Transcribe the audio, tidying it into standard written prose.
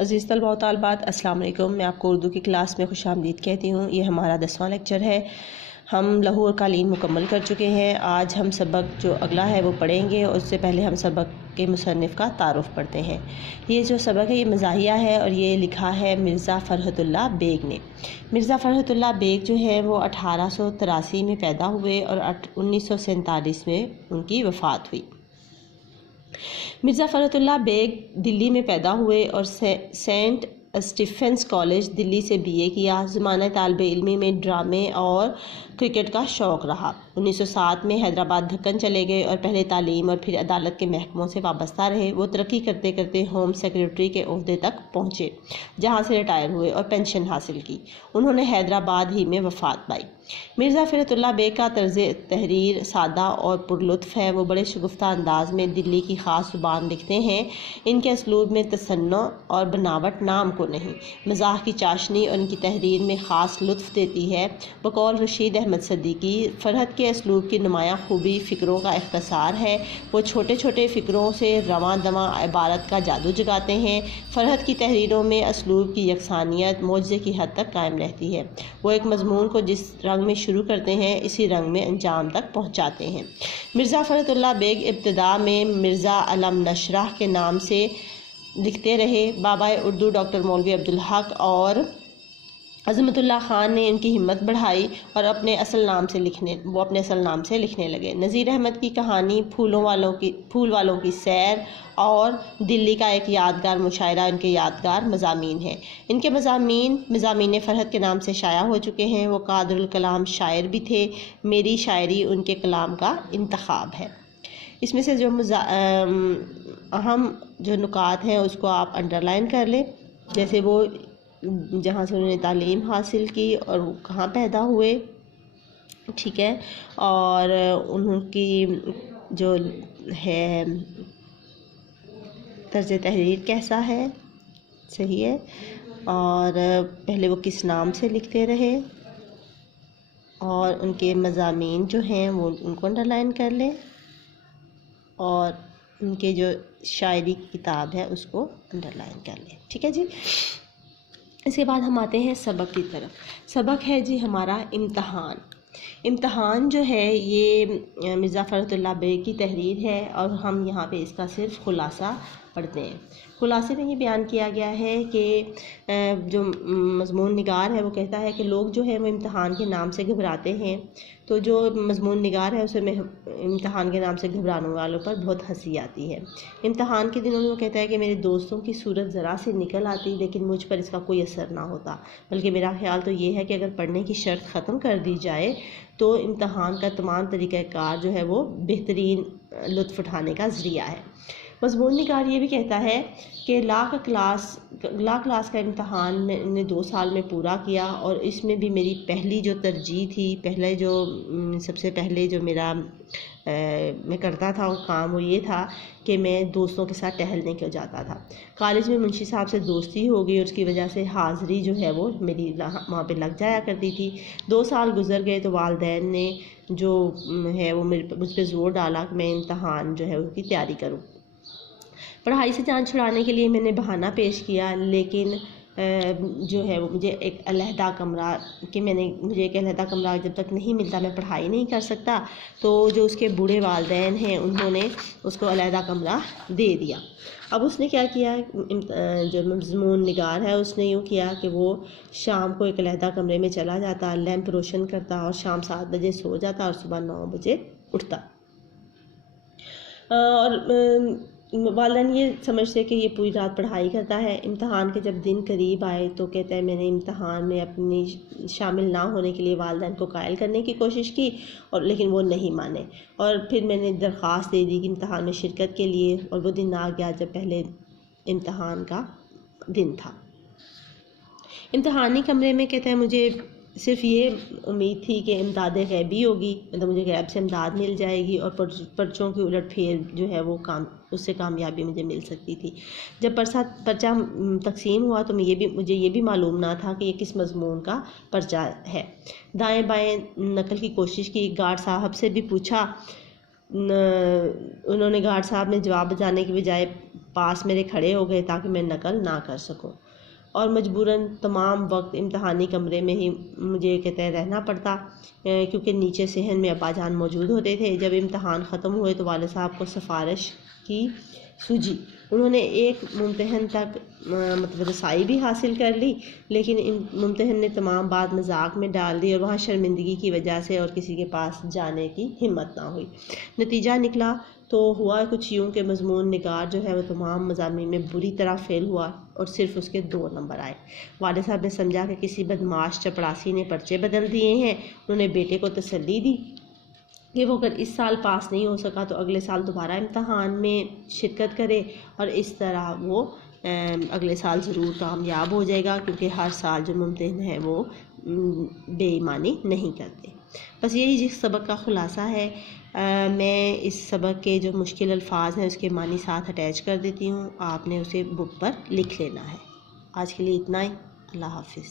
अज़ीज़ तलबा व तालिबात, अस्सलाम वालेकुम। मैं आपको उर्दू की क्लास में खुशामदीद कहती हूँ। ये हमारा 10वां लेक्चर है। हम लहू और कालीन मुकम्मल कर चुके हैं। आज हम सबक जो अगला है वो पढ़ेंगे और उससे पहले हम सबक के मुसन्निफ़ का तारुफ़ पढ़ते हैं। ये जो सबक है ये मज़ाहिया है और ये लिखा है मिर्ज़ा फ़रहतुल्लाह बेग ने। मिर्ज़ा फ़रहतुल्लाह बेग जो है वो 1883 में पैदा हुए और 1947 में उनकी वफ़ात हुई। मिर्ज़ा फ़रहतुल्लाह बेग दिल्ली में पैदा हुए और सेंट स्टीफेंस कॉलेज दिल्ली से बीए किया। ज़माने तालिबे इल्मी में ड्रामे और क्रिकेट का शौक़ रहा। 1907 में हैदराबाद दक्कन चले गए और पहले तालीम और फिर अदालत के महकमों से वाबस्ता रहे। वो तरक्की करते करते होम सेक्रेटरी के ओहदे तक पहुँचे, जहाँ से रिटायर हुए और पेंशन हासिल की। उन्होंने हैदराबाद ही में वफ़ात पाई। मिर्ज़ा फ़रहतुल्लाह बेग का तर्ज़ तहरीर सादा और पुरलुत्फ़ है। वो बड़े शगुफ्ता अंदाज में दिल्ली की ख़ास ज़ुबान लिखते हैं। इनके असलूब में तसन्नो और बनावट नाम को नहीं, मज़ाक की चाशनी और इनकी तहरीर में ख़ास लुत्फ़ देती है। बकौल रशीद अहमद सदीकी, फ़रहत के असलूब की नुमायाँ खूबी फ़िक्रों का इख्तिसार है। वो छोटे छोटे फ़िक्रों से रवां दवां इबारत का जादू जगाते हैं। फ़रहत की तहरीरों में असलूब की यकसानियत मोज़े की हद तक कायम रहती है। वो एक मज़मून को जिस रंग में शुरू करते हैं इसी रंग में अंजाम तक पहुंचाते हैं। मिर्ज़ा फ़रहतुल्लाह बेग इब्तिदा में मिर्ज़ा अलम नशराह के नाम से लिखते रहे। बाबा उर्दू डॉक्टर मौलवी अब्दुल हक और अज़मतुल्लाह ख़ान ने इनकी हिम्मत बढ़ाई और अपने असल नाम से लिखने लगे। नज़ीर अहमद की कहानी, फूल वालों की सैर और दिल्ली का एक यादगार मुशायरा इनके यादगार मज़ामीन हैं। इनके मज़ामीन फ़रहत के नाम से शाया हो चुके हैं। वो कादरुल कलाम शायर भी थे। मेरी शायरी उनके कलाम का इंतखाब है। इसमें से जो अहम जो नुकात हैं उसको आप अंडरलाइन कर लें, जैसे वो जहाँ से उन्होंने तालीम हासिल की और वो कहाँ पैदा हुए, ठीक है, और उनकी जो है तर्ज़ तहरीर कैसा है, सही है, और पहले वो किस नाम से लिखते रहे, और उनके मज़ामीन जो हैं वो उनको अंडरलाइन कर लें, और उनके जो शायरी की किताब है उसको अंडरलाइन कर लें, ठीक है जी। इसके बाद हम आते हैं सबक की तरफ। सबक है जी हमारा इम्तहान जो है ये मिर्ज़ा फ़रहतुल्लाह बेग की तहरीर है और हम यहाँ पे इसका सिर्फ खुलासा पढ़ते हैं। खुलासे में ये बयान किया गया है कि जो मज़मून निगार है वो कहता है कि लोग जो है वो इम्तहान के नाम से घबराते हैं। तो जो मज़मून निगार है उसे इम्तहान के नाम से घबराने वालों पर बहुत हंसी आती है। इम्तहान के दिनों में वो कहता है कि मेरे दोस्तों की सूरत ज़रा सी निकल आती लेकिन मुझ पर इसका कोई असर ना होता, बल्कि मेरा ख्याल तो ये है कि अगर पढ़ने की शर्त ख़त्म कर दी जाए तो इम्तहान का तमाम तरीक़ाकार जो है वो बेहतरीन लुत्फ़ उठाने का ज़रिया है। मज़मून निगार ये भी कहता है कि ला क्लास का इम्तहान मैंने 2 साल में पूरा किया और इसमें भी मेरी पहली जो तरजीह थी, सबसे पहले जो मेरा मैं करता था वो काम, वो ये था कि मैं दोस्तों के साथ टहलने क्यों जाता था। कॉलेज में मुंशी साहब से दोस्ती हो गई और उसकी वजह से हाज़री जो है वो मेरी वहाँ पे लग जाया करती थी। 2 साल गुजर गए तो वालिदैन ने जो है वो मुझ पर ज़ोर डाला कि मैं इम्तहान जो है उसकी तैयारी करूँ। पढ़ाई से जान छुड़ाने के लिए मैंने बहाना पेश किया, लेकिन जो है वो मुझे एक अलहदा कमरा जब तक नहीं मिलता मैं पढ़ाई नहीं कर सकता। तो जो उसके बूढ़े वालिदैन हैं उन्होंने उसको अलहदा कमरा दे दिया। अब उसने क्या किया, जो मज़मून निगार है उसने यूँ किया कि वो शाम को एक अलहदा कमरे में चला जाता, लैंप रोशन करता और शाम 7 बजे सो जाता और सुबह 9 बजे उठता। और वालिदैन ये समझते कि ये पूरी रात पढ़ाई करता है। इम्तहान के जब दिन करीब आए तो कहता है मैंने इम्तहान में अपनी शामिल ना होने के लिए वालिदैन को कायल करने की कोशिश की और लेकिन वो नहीं माने, और फिर मैंने दरख्वास्त दे दी कि इम्तहान में शिरकत के लिए, और वो दिन आ गया जब पहले इम्तहान का दिन था। इम्तहानी कमरे में कहता है मुझे सिर्फ ये उम्मीद थी कि इमदाद गैबी होगी, मतलब मुझे गैब से इमदाद मिल जाएगी और पर्चों की उलट फेर जो है वो उससे कामयाबी मुझे मिल सकती थी। जब पर्चा तकसीम हुआ तो मुझे ये भी मालूम ना था कि ये किस मज़मून का पर्चा है। दाएं बाएं नकल की कोशिश की, गार्ड साहब से भी पूछा उन्होंने गार्ड साहब ने जवाब बताने की बजाय पास मेरे खड़े हो गए ताकि मैं नकल ना कर सकूं, और मजबूरन तमाम वक्त इम्तहानी कमरे में ही मुझे कहते हैं रहना पड़ता, क्योंकि नीचे सहन में अब्बाजान मौजूद होते थे। जब इम्तहान ख़त्म हुए तो वाले साहब को सिफारिश की सूझी। उन्होंने एक मुम्तहन तक मतलब रसाई भी हासिल कर ली, लेकिन मुम्तहन ने तमाम बात मजाक में डाल दी और वहाँ शर्मिंदगी की वजह से और किसी के पास जाने की हिम्मत ना हुई। नतीजा निकला तो हुआ कुछ यूँ कि मजमून निगार जो है वो तमाम मज़ामीन में बुरी तरह फ़ेल हुआ और सिर्फ उसके 2 नंबर आए। वाले साहब ने समझा कि किसी बदमाश चपड़ासी ने पर्चे बदल दिए हैं। उन्होंने बेटे को तसल्ली दी कि वो अगर इस साल पास नहीं हो सका तो अगले साल दोबारा इम्तहान में शिरकत करे, और इस तरह वो अगले साल ज़रूर कामयाब हो जाएगा, क्योंकि हर साल जो मुमतहिन है वो बेईमानी नहीं करते। बस यही जिस सबक का ख़ुलासा है। मैं इस सबक के जो मुश्किल अल्फाज हैं उसके मानी साथ अटैच कर देती हूँ, आपने उसे बुक पर लिख लेना है। आज के लिए इतना ही। अल्लाह हाफिज़।